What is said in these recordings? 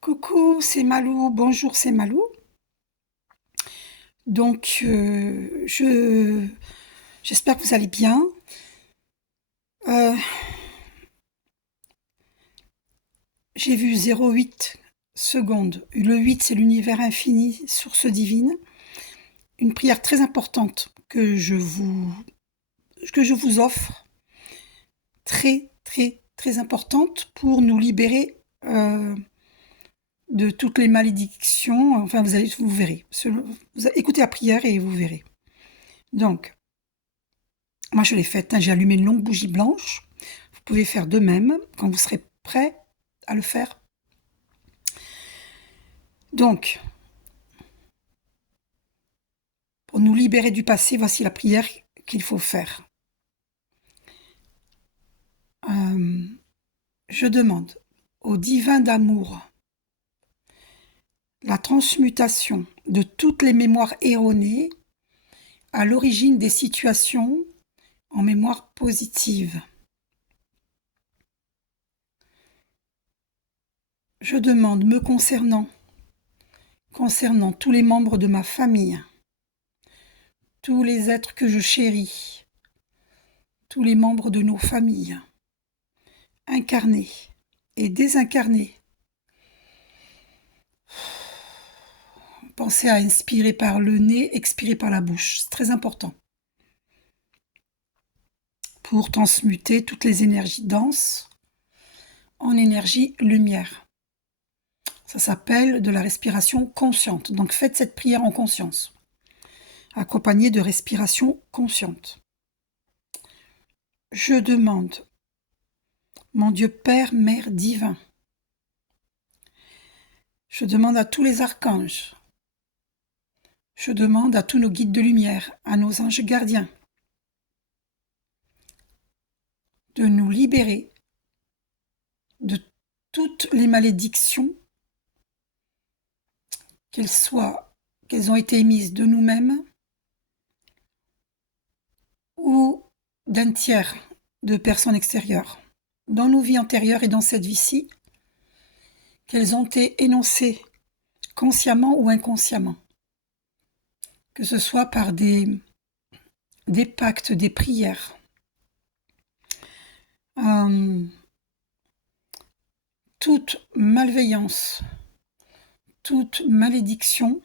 Coucou, c'est Malou. Bonjour, c'est Malou. Donc, j'espère que vous allez bien. Euh, j'ai vu 0,8 secondes. Le 8, c'est l'univers infini, source divine. Une prière très importante que je vous offre, très, très, très importante pour nous libérer de toutes les malédictions. Enfin, vous verrez. Écoutez la prière et vous verrez. Donc, moi, je l'ai faite, hein, j'ai allumé une longue bougie blanche. Vous pouvez faire de même quand vous serez prêt à le faire. Donc, pour nous libérer du passé, voici la prière qu'il faut faire. Je demande au divin d'amour la transmutation de toutes les mémoires erronées à l'origine des situations en mémoire positive. Je demande, me concernant tous les membres de ma famille, tous les êtres que je chéris, tous les membres de nos familles, incarnés et désincarnés. Pensez à inspirer par le nez, expirer par la bouche. C'est très important. Pour transmuter toutes les énergies denses en énergie lumière. Ça s'appelle de la respiration consciente. Donc faites cette prière en conscience, accompagnée de respiration consciente. Je demande, mon Dieu Père, Mère divin, je demande à tous les archanges, je demande à tous nos guides de lumière, à nos anges gardiens, de nous libérer de toutes les malédictions, qu'elles ont été émises de nous-mêmes ou d'un tiers de personnes extérieures, dans nos vies antérieures et dans cette vie-ci, qu'elles ont été énoncées consciemment ou inconsciemment, que ce soit par des pactes, des prières, toute malveillance, toute malédiction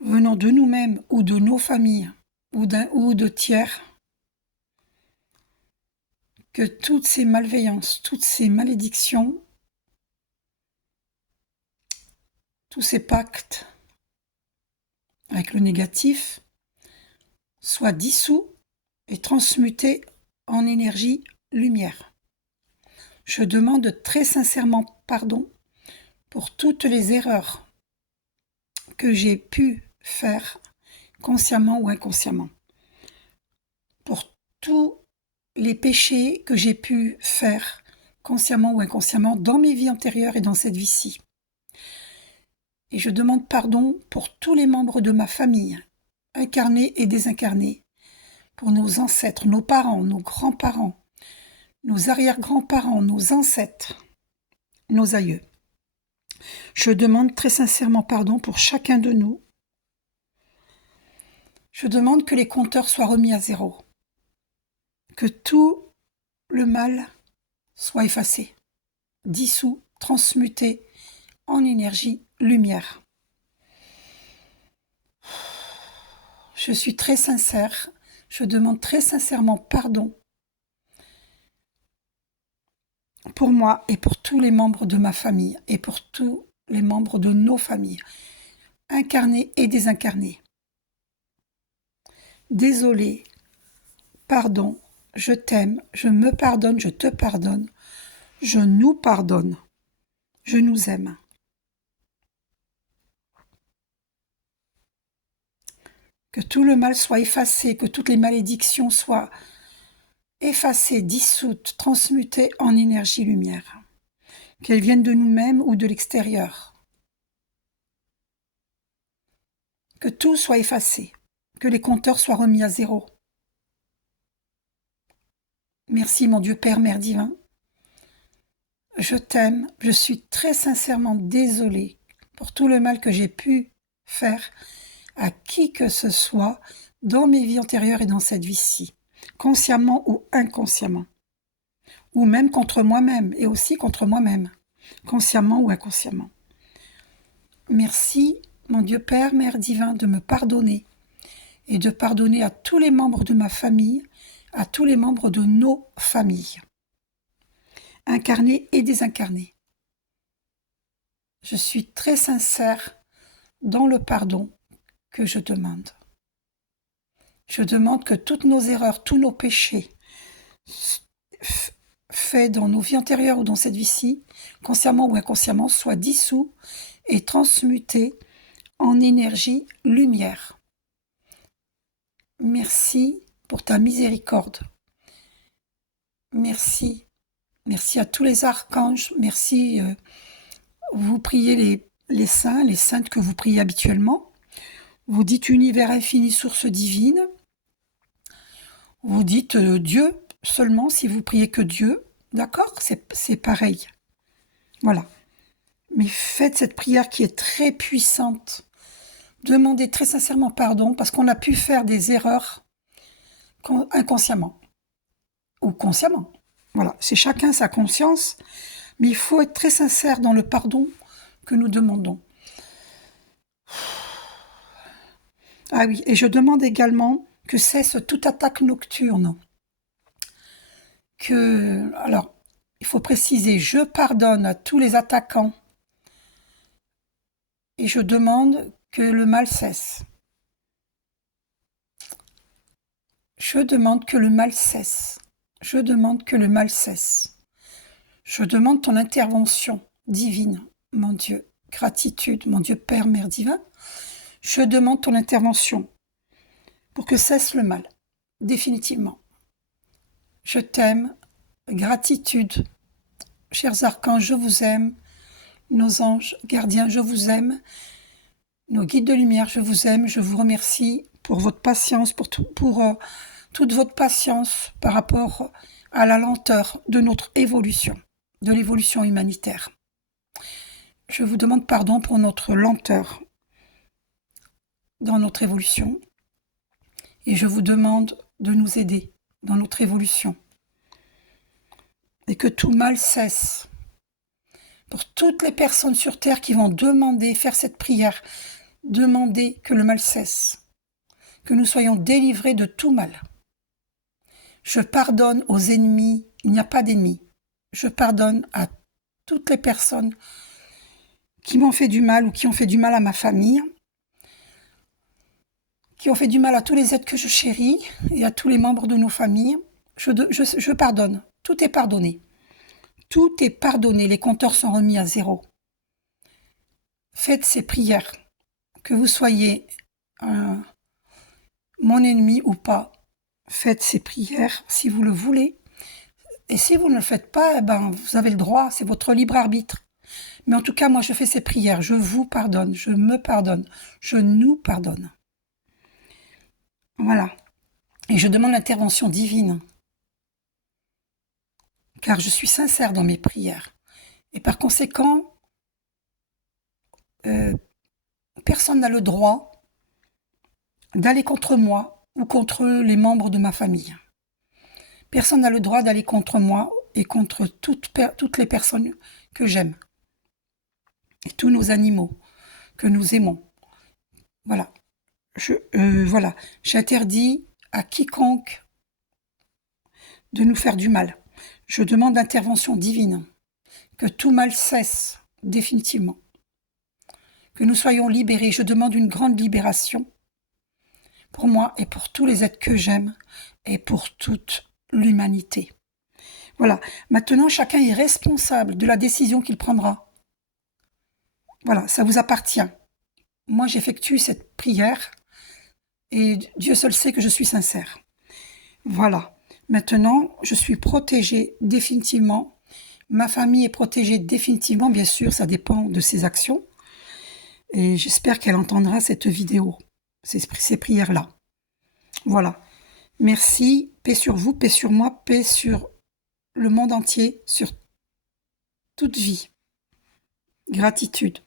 venant de nous-mêmes ou de nos familles ou de tiers, que toutes ces malveillances, toutes ces malédictions, tous ces pactes avec le négatif soient dissous et transmutés en énergie lumière. Je demande très sincèrement pardon pour toutes les erreurs que j'ai pu faire consciemment ou inconsciemment, pour tous les péchés que j'ai pu faire consciemment ou inconsciemment dans mes vies antérieures et dans cette vie-ci. Et je demande pardon pour tous les membres de ma famille, incarnés et désincarnés, pour nos ancêtres, nos parents, nos grands-parents, nos arrière-grands-parents, nos ancêtres, nos aïeux. Je demande très sincèrement pardon pour chacun de nous. Je demande que les compteurs soient remis à zéro, que tout le mal soit effacé, dissous, transmuté en énergie lumière. Je suis très sincère, je demande très sincèrement pardon pour moi et pour tous les membres de ma famille et pour tous les membres de nos familles, incarnés et désincarnés. Désolé, pardon, je t'aime, je me pardonne, je te pardonne, je nous pardonne, je nous aime. Que tout le mal soit effacé, que toutes les malédictions soient effacées, dissoutes, transmutées en énergie lumière, qu'elles viennent de nous-mêmes ou de l'extérieur. Que tout soit effacé, que les compteurs soient remis à zéro. Merci mon Dieu Père, Mère divin. je t'aime, je suis très sincèrement désolée pour tout le mal que j'ai pu faire à qui que ce soit dans mes vies antérieures et dans cette vie-ci, consciemment ou inconsciemment, ou même contre moi-même et aussi contre moi-même, consciemment ou inconsciemment. Merci, mon Dieu Père, Mère divin, de me pardonner et de pardonner à tous les membres de ma famille, à tous les membres de nos familles, incarnés et désincarnés. Je suis très sincère dans le pardon que je demande. Je demande que toutes nos erreurs, tous nos péchés faits dans nos vies antérieures ou dans cette vie-ci, consciemment ou inconsciemment, soient dissous et transmutés en énergie lumière. Merci pour ta miséricorde. Merci. Merci à tous les archanges. Merci. Vous priez les saints, les saintes que vous priez habituellement. Vous dites univers infini, source divine. Vous dites Dieu seulement si vous priez que Dieu. D'accord ? C'est pareil. Voilà. Mais faites cette prière qui est très puissante. Demandez très sincèrement pardon parce qu'on a pu faire des erreurs inconsciemment ou consciemment. Voilà, c'est chacun sa conscience, mais il faut être très sincère dans le pardon que nous demandons. Ah oui, et je demande également que cesse toute attaque nocturne. Alors, il faut préciser, je pardonne à tous les attaquants et je demande que le mal cesse. Je demande que le mal cesse. Je demande que le mal cesse. Je demande ton intervention divine, mon Dieu. Gratitude, mon Dieu Père, Mère divin. Je demande ton intervention pour que cesse le mal, définitivement. Je t'aime. Gratitude. Chers archanges, je vous aime. Nos anges gardiens, je vous aime. Nos guides de lumière, je vous aime. Je vous remercie pour votre patience, pour toute votre patience par rapport à la lenteur de notre évolution, de l'évolution humanitaire. Je vous demande pardon pour notre lenteur dans notre évolution et je vous demande de nous aider dans notre évolution et que tout mal cesse. Pour toutes les personnes sur Terre qui vont faire cette prière, demander que le mal cesse, que nous soyons délivrés de tout mal. Je pardonne aux ennemis, il n'y a pas d'ennemis. Je pardonne à toutes les personnes qui m'ont fait du mal ou qui ont fait du mal à ma famille, qui ont fait du mal à tous les êtres que je chéris et à tous les membres de nos familles. Je pardonne. Tout est pardonné. Tout est pardonné. Les compteurs sont remis à zéro. Faites ces prières. Que vous soyez mon ennemi ou pas, faites ces prières si vous le voulez. Et si vous ne le faites pas, vous avez le droit, c'est votre libre arbitre. Mais en tout cas, moi, je fais ces prières. Je vous pardonne, je me pardonne, je nous pardonne. Voilà. Et je demande l'intervention divine. Car je suis sincère dans mes prières. Et par conséquent, personne n'a le droit d'aller contre moi ou contre les membres de ma famille. Personne n'a le droit d'aller contre moi et contre toutes les personnes que j'aime. Et tous nos animaux que nous aimons. Voilà. J'interdis à quiconque de nous faire du mal. Je demande l'intervention divine, que tout mal cesse définitivement, que nous soyons libérés. Je demande une grande libération pour moi et pour tous les êtres que j'aime et pour toute l'humanité. Voilà. Maintenant, chacun est responsable de la décision qu'il prendra. Voilà, ça vous appartient. Moi, j'effectue cette prière et Dieu seul sait que je suis sincère. Voilà. Maintenant, je suis protégée définitivement. Ma famille est protégée définitivement. Bien sûr, ça dépend de ses actions. Et j'espère qu'elle entendra cette vidéo, ces prières-là. Voilà. Merci. Paix sur vous, paix sur moi, paix sur le monde entier, sur toute vie. Gratitude.